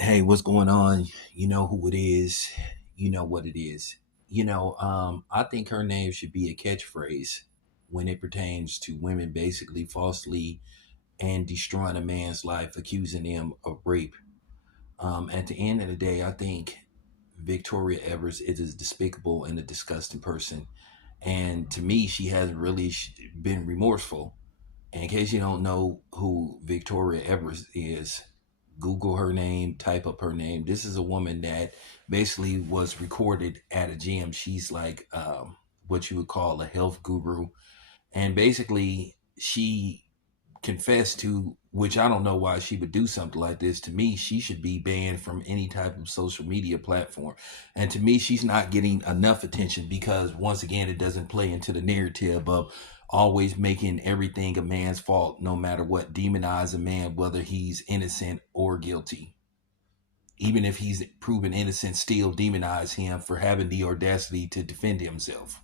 Hey, what's going on? You know who it is. You know what it is. I think her name should be a catchphrase when it pertains to women basically falsely and destroying a man's life, accusing them of rape. At the end of the day, I think Victoria Everest is a despicable and a disgusting person. And to me, she hasn't really been remorseful. And in case you don't know who Victoria Everest is, Google her name, type up her name. This is a woman that basically was recorded at a gym. She's like what you would call a health guru. And basically, she confessed to, which I don't know why she would do something like this. To me, she should be banned from any type of social media platform. And to me, she's not getting enough attention because, once again, it doesn't play into the narrative of always making everything a man's fault, no matter what, demonize a man, whether he's innocent or guilty. Even if he's proven innocent, still demonize him for having the audacity to defend himself.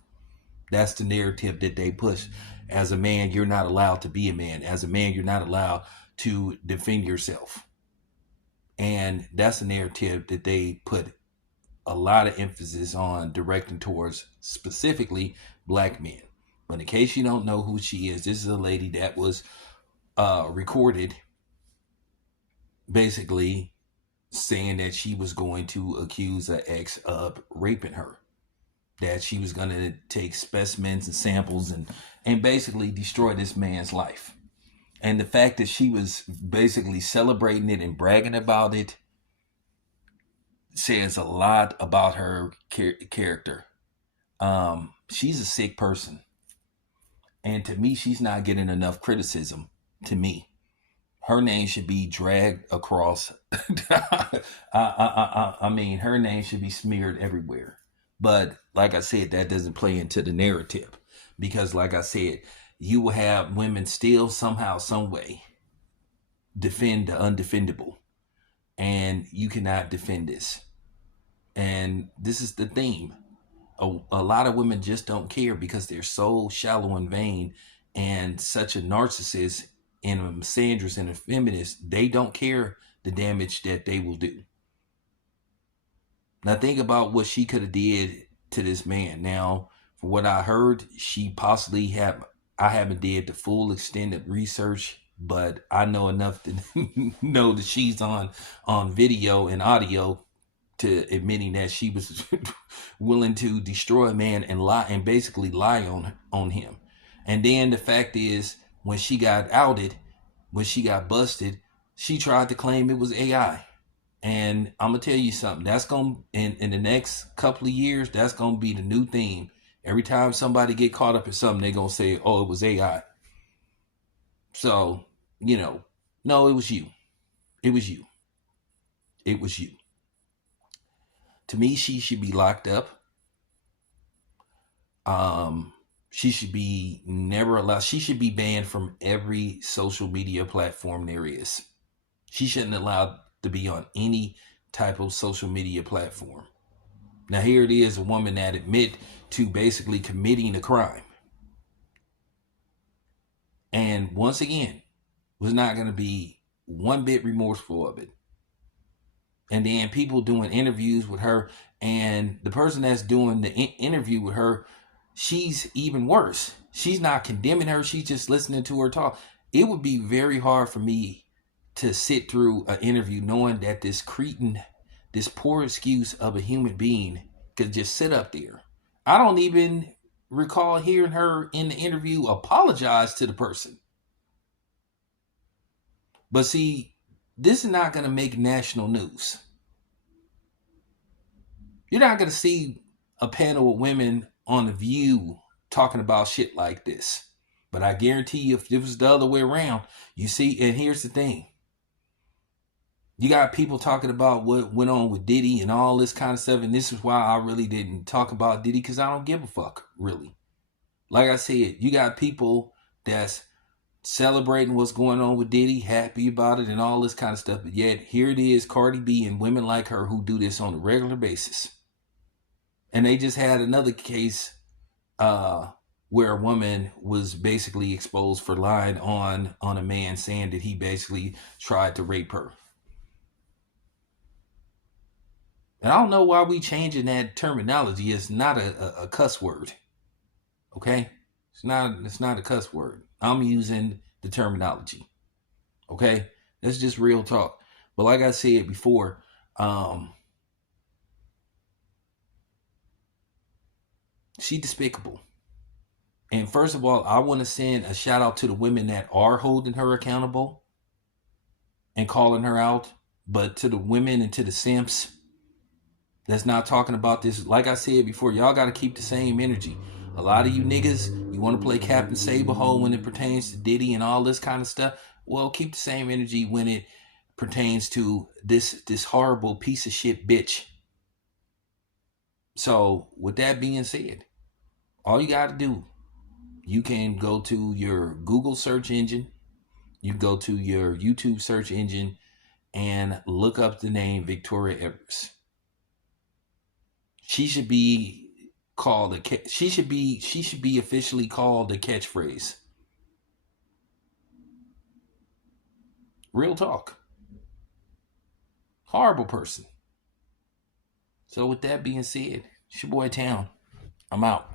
That's the narrative that they push. As a man, you're not allowed to be a man. As a man, you're not allowed to defend yourself. And that's a narrative that they put a lot of emphasis on, directing towards specifically black men. But in case you don't know who she is, this is a lady that was recorded basically saying that she was going to accuse her ex of raping her, that she was going to take specimens and samples and basically destroy this man's life. And the fact that she was basically celebrating it and bragging about it says a lot about her character. She's a sick person. And to me, she's not getting enough criticism. To me, her name should be dragged across. I mean, her name should be smeared everywhere. But like I said, that doesn't play into the narrative because, like I said, you will have women still somehow, some way defend the undefendable, and you cannot defend this. And this is the theme. A lot of women just don't care because they're so shallow and vain and such a narcissist and a misandrist and a feminist. They don't care the damage that they will do. Now think about what she could have did to this man. Now, from what I heard, she possibly have. I haven't did the full extended research, but I know enough to know that she's on video and audio to admitting that she was willing to destroy a man and lie and basically lie on him. And then the fact is, when she got outed, when she got busted, she tried to claim it was AI. And I'm gonna tell you something. That's gonna in the next couple of years, that's gonna be the new theme. Every time somebody get caught up in something, they're gonna say, "Oh, it was AI." So, no, it was you. It was you. It was you. To me, she should be locked up. She should be never allowed. She should be banned from every social media platform there is. She shouldn't allowed to be on any type of social media platform. Now here it is, a woman that admit to basically committing a crime, and once again was not going to be one bit remorseful of it. And then people doing interviews with her, and the person that's doing the interview with her, she's even worse. She's not condemning her, she's just listening to her talk. It would be very hard for me to sit through an interview knowing that this cretin, this poor excuse of a human being, could just sit up there. I don't even recall hearing her in the interview apologize to the person. But see, this is not going to make national news. You're not going to see a panel of women on The View talking about shit like this. But I guarantee you, if it was the other way around, you see, and here's the thing. You got people talking about what went on with Diddy and all this kind of stuff. And this is why I really didn't talk about Diddy, because I don't give a fuck, really. Like I said, you got people that's celebrating what's going on with Diddy, happy about it and all this kind of stuff. But yet, here it is, Cardi B and women like her who do this on a regular basis. And they just had another case where a woman was basically exposed for lying on a man, saying that he basically tried to rape her. And I don't know why we changing that terminology. It's not a cuss word. Okay? It's not a cuss word. I'm using the terminology. Okay? That's just real talk. But like I said before, she despicable. And first of all, I want to send a shout out to the women that are holding her accountable and calling her out. But to the women and to the simps that's not talking about this, like I said before, y'all got to keep the same energy. A lot of you niggas, you want to play Captain Saberhole when it pertains to Diddy and all this kind of stuff. Well, keep the same energy when it pertains to this horrible piece of shit bitch. So, with that being said, all you got to do, you can go to your Google search engine, you go to your YouTube search engine, and look up the name Victoria Everest. She should be called she should be officially called the catchphrase. Real talk. Horrible person. So with that being said, it's your boy Town. I'm out.